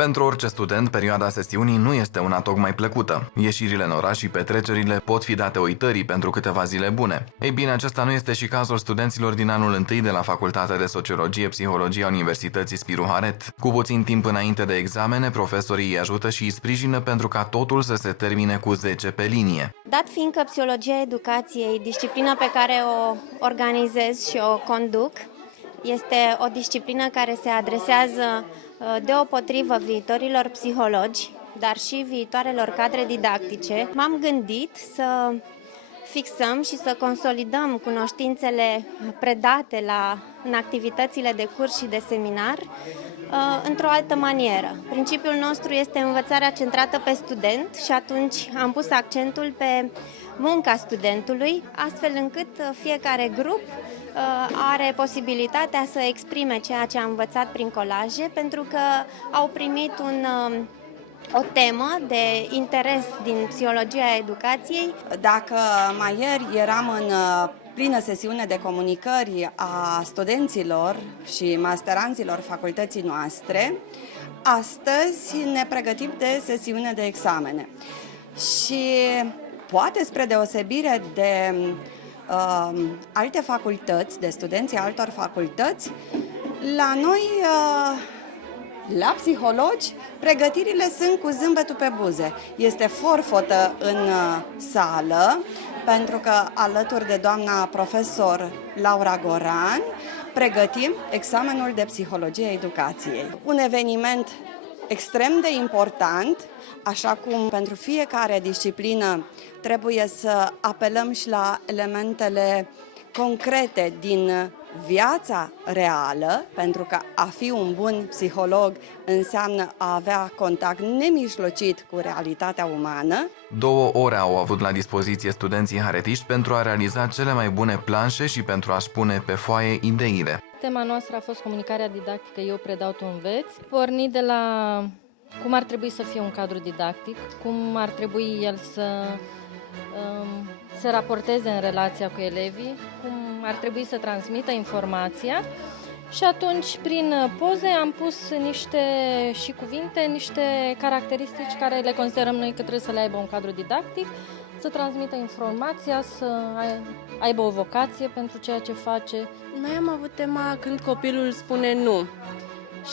Pentru orice student, perioada sesiunii nu este una tocmai plăcută. Ieșirile în oraș și petrecerile pot fi date uitării pentru câteva zile bune. Ei bine, acesta nu este și cazul studenților din anul întâi de la Facultatea de Sociologie-Psihologie a Universității Spiru Haret. Cu puțin timp înainte de examene, profesorii îi ajută și îi sprijină pentru ca totul să se termine cu 10 pe linie. Dat fiind că psihologia educației, disciplina pe care o organizez și o conduc, este o disciplină care se adresează deopotrivă viitorilor psihologi, dar și viitoarelor cadre didactice, m-am gândit să fixăm și să consolidăm cunoștințele predate în activitățile de curs și de seminar într-o altă manieră. Principiul nostru este învățarea centrată pe student și atunci am pus accentul pe munca studentului, astfel încât fiecare grup are posibilitatea să exprime ceea ce a învățat prin colaje, pentru că au primit o temă de interes din psihologia educației. Dacă mai ieri eram în plină sesiune de comunicări a studenților și masteranților facultății noastre, astăzi ne pregătim de sesiune de examene. Și poate spre deosebire de alte facultăți, de studenții altor facultăți, la noi, la psihologi, pregătirile sunt cu zâmbetul pe buze. Este forfotă în sală, pentru că alături de doamna profesor Laura Goran pregătim examenul de psihologie a educației. Un eveniment extrem de important, așa cum pentru fiecare disciplină trebuie să apelăm și la elementele concrete din viața reală, pentru că a fi un bun psiholog înseamnă a avea contact nemijlocit cu realitatea umană. 2 ore au avut la dispoziție studenții haretiști pentru a realiza cele mai bune planșe și pentru a-și pune pe foaie ideile. Tema noastră a fost comunicarea didactică, eu predau, tu înveți. Pornit de la cum ar trebui să fie un cadru didactic, cum ar trebui el să se raporteze în relația cu elevii, cum ar trebui să transmită informația și atunci prin poze am pus niște și cuvinte, niște caracteristici care le considerăm noi că trebuie să le aibă un cadru didactic, să transmită informația, să aibă o vocație pentru ceea ce face. Noi am avut tema când copilul spune nu.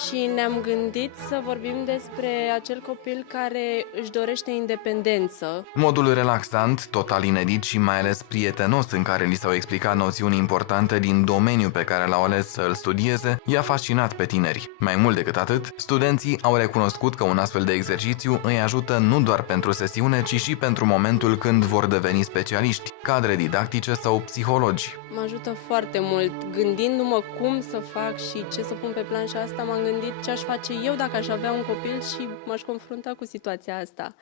Și ne-am gândit să vorbim despre acel copil care își dorește independență. Modul relaxant, total inedit și mai ales prietenos în care li s-au explicat noțiuni importante din domeniul pe care l-au ales să îl studieze, i-a fascinat pe tineri. Mai mult decât atât, studenții au recunoscut că un astfel de exercițiu îi ajută nu doar pentru sesiune, ci și pentru momentul când vor deveni specialiști, cadre didactice sau psihologi. Mă ajută foarte mult. Gândindu-mă cum să fac și ce să pun pe planșa asta, m-am gândit ce aș face eu dacă aș avea un copil și m-aș confrunta cu situația asta,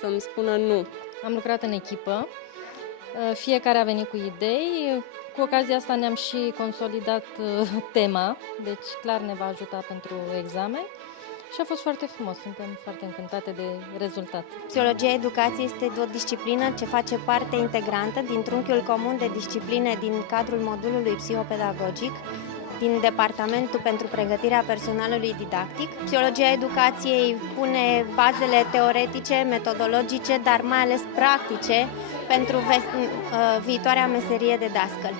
să-mi spună nu. Am lucrat în echipă, fiecare a venit cu idei, cu ocazia asta ne-am și consolidat tema, deci clar ne va ajuta pentru examen. Și a fost foarte frumos, suntem foarte încântate de rezultat. Psihologia educației este o disciplină ce face parte integrantă din trunchiul comun de discipline din cadrul modulului psihopedagogic din Departamentul pentru Pregătirea Personalului Didactic. Psihologia educației pune bazele teoretice, metodologice, dar mai ales practice pentru viitoarea meserie de dascăl.